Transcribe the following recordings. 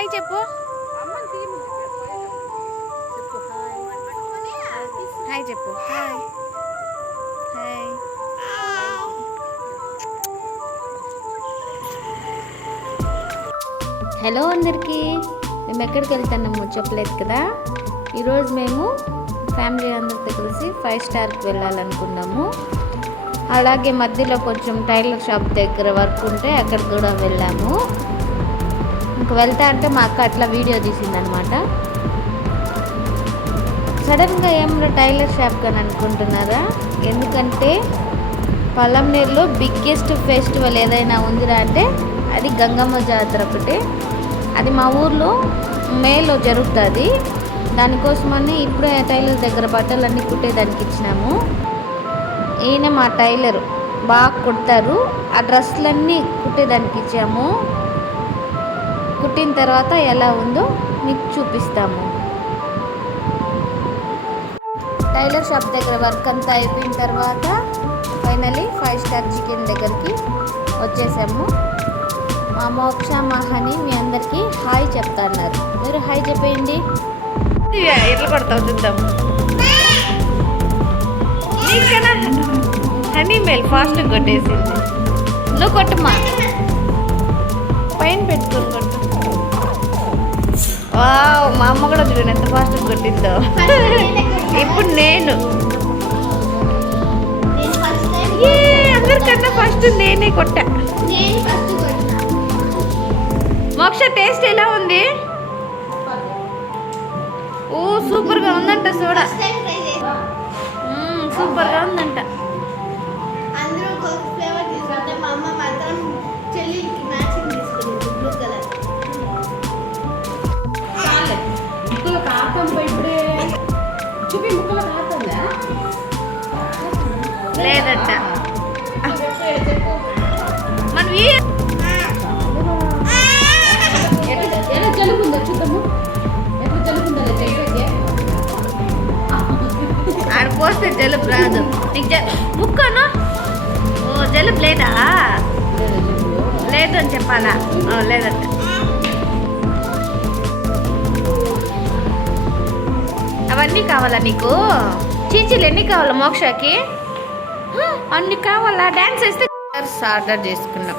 Hi చెప్పు. Hi చెప్పు. Hi hi. Hello అందరికీ. మేము ఎక్కడికి వెళ్తున్నాము చెప్పలేదు కదా. ఈరోజు మేము ఫ్యామిలీ అందరితో కలిసి 5 స్టార్కి వెళ్ళాలనుకున్నాము. అలాగే మధ్యలో కొంచెం టైలర్ షాప్ దగ్గర వర్క్ ఉంటే అక్కడ కూడా వెళ్ళాము. ఇంక వెళ్తా అంటే మా అక్క అట్లా వీడియో తీసిందనమాట. సడన్గా ఏమన్నా టైలర్ షాప్ కానీ అనుకుంటున్నారా? ఎందుకంటే పలంనేరులో బిగ్గెస్ట్ ఫెస్టివల్ ఏదైనా ఉందిరా అంటే అది గంగమ్మ జాతర ఒకటి. అది మా ఊర్లో మేలో జరుగుతుంది. దానికోసమని ఇప్పుడే టైలర్ దగ్గర బట్టలన్నీ కుట్టేదానికి ఇచ్చినాము. ఈయన మా టైలరు బాగా కుడతారు. ఆ డ్రెస్సులన్నీ కుట్టేదానికి ఇచ్చాము. కుట్టిన తర్వాత ఎలా ఉందో మీకు చూపిస్తాము. టైలర్ షాప్ దగ్గర వర్క్ అంతా అయిపోయిన తర్వాత ఫైనలీ 5 స్టార్ చికెన్ దగ్గరికి వచ్చేసాము. మా మోక్ష మా హనీ మీ అందరికీ హాయ్ చెప్తా అన్నారు. మీరు హాయ్ చెప్పేయండి. ఎట్లా కొడతావు చూద్దాం. నీకన్నా హనీ మేల్ ఫాస్ట్ కొట్టేసింది. నువ్వు కొట్టమ్మా, పైన పెట్టుకొని కొట్టు. వావ్, మా అమ్మ కూడా చూడండి ఎంత ఫాస్ట్ కొట్టిందో. ఇప్పుడు నేను అందరికన్నా ఫస్ట్ నేనే కొట్టా. మోక్ష టేస్ట్ ఎలా ఉంది? ఓ సూపర్గా ఉందంట. సోడా సూపర్గా ఉందంట. లేదట మనం జలుబుందా చూద్దాము. ఎట్లా జలుబుందా ఆడ పోస్తే జలుబు రాదు. నీకు ముక్కను ఓ జలుబు లేదా? లేదు అని చెప్పాలా? లేదట. అవన్నీ కావాలా నీకు? చీచీలు ఎన్ని కావాలా మోక్షకి? అన్ని కావాలా? డ్యాన్స్ వేస్తే ఆర్డర్ చేసుకున్నాం.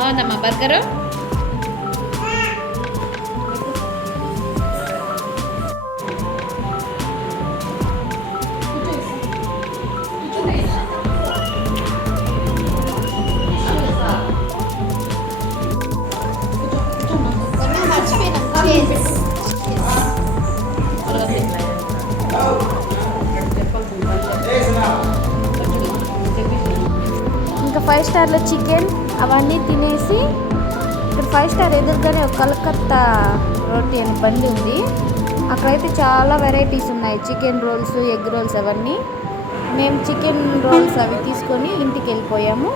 అవునమ్మా బర్గరు. ఇంకా 5 స్టార్లో చికెన్ అవన్నీ తినేసి ఇక్కడ 5 స్టార్ ఎదురుగానే ఒక కలకత్తా రోటీ అని బండి ఉంది. అక్కడైతే చాలా వెరైటీస్ ఉన్నాయి. చికెన్ రోల్స్, ఎగ్ రోల్స్ అవన్నీ. మేము చికెన్ రోల్స్ అవి తీసుకొని ఇంటికి వెళ్ళిపోయాము.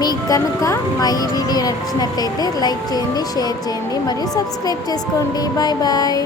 మీకు కనుక మా ఈ వీడియో నచ్చినట్లయితే లైక్ చేయండి, షేర్ చేయండి మరియు సబ్స్క్రైబ్ చేసుకోండి. Bye bye.